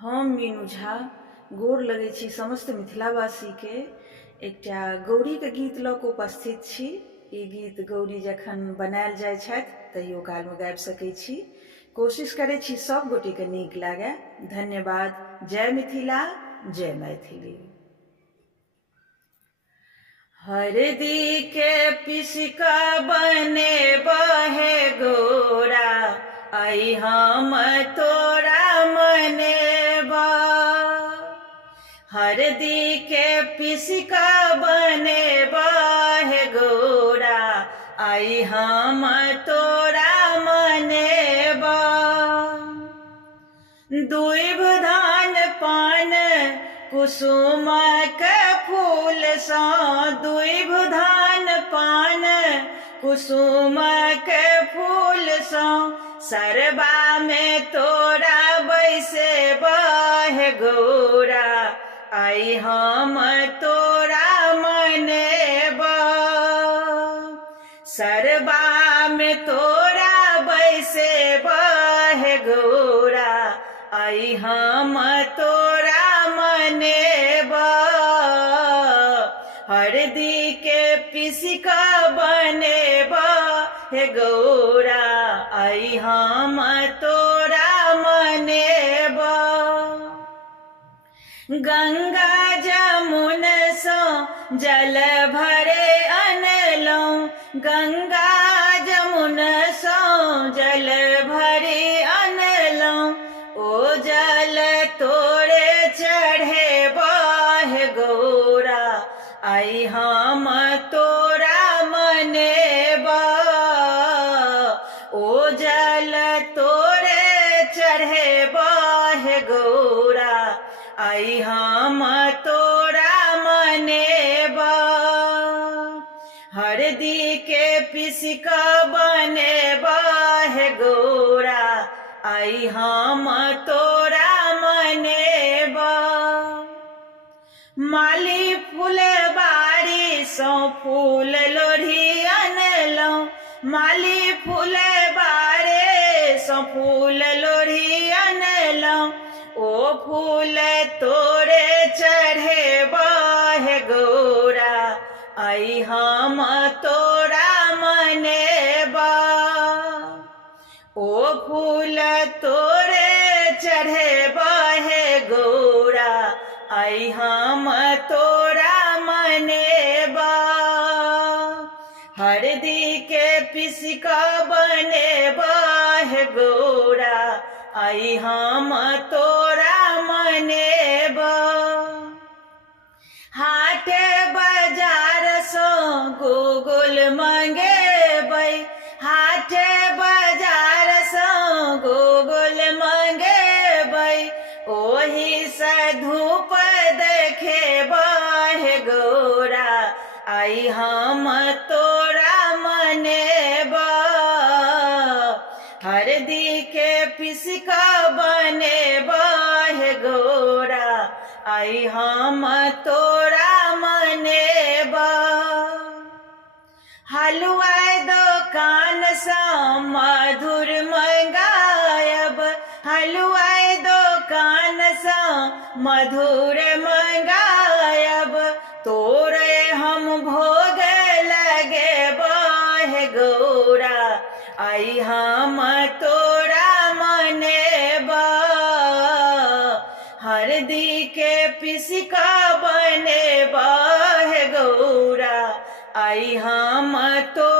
हम मीनू झा गोर लगै छी समस्त मिथिलावासी के एकटा गौरी के गीत लऽ कऽ उपस्थित छी। ई गीत गौरी जखन बनायल जाइ छथि तहियो कालमे गाबि सकै छी। कोशिश करै छी सब गोटे के नीक लागै। धन्यवाद। जय मिथिला, जय मैथिली। हरदी के पीस कऽ बनेबहे गोरा, आई हम तोरा मनेबा। हरदी के पीस कऽ बनेबहे गोरा, आई हम तोरा मनेबा। दूइब धान पान कुसुम के फूल सँ, दूइब धान पान कुसुम के फूल सँ, सरबा में तोरा बैसेबहे गोरा, आई हम तोरा मनेबा। सरबा में तोरा बैसेबहे गोरा, आई हम तोरा मनेबा। हरदी के पीस कऽ बनेबहे गोरा, आई हम तोरा मनेबा। गंगा जमुन सँ जल भरे अनलहुँ, गंगा जमुन सँ जल भरे अनलहुँ, ओ जल तोरे चढ़ेबहे गोरा, आई हम तोरा मनेबा। ओ जल तोरे चढ़ेबहे गोरा, आई हम तोरा मनेबा। हरदी के पीस कऽ बनेबहे गोरा, आई हम तोरा मनेबा। माली फुलबाड़ी सँ फूल लोढ़ी अनलहुँ, माली फुलबाड़ी सँ फूल लोढ़ी अनलहुँ, ओ फूल तोरे चढ़ेबहे गोरा, आई हम तोरा मनेबा। ओ फूल तोरे चढ़ेबहे गोरा, आई हम तोरा मनेबा। हरदी के पीस कऽ बनेबहे गोरा, आई हम तोरा मनेबा। हाट बाजार सँ गोगुल मंगेबै, हाट बाजार सँ गोगुल मंगेबै, ओही सँ धूप देखेबहे गोरा, आई हम तोरा मनेबा। हरदी के पीस कऽ बनेबहे गोरा, आई हम तोरा मनेबा। हलुआ दोकान सँ मधुर मंगायब, हलुआ दोकान सँ मधुर मंगायब, तोरे हम भोग लगेबहे गोरा, आई हम तोरा मनेबा। हरदी के पीस कऽ बनेबहे गोरा, आई हम तो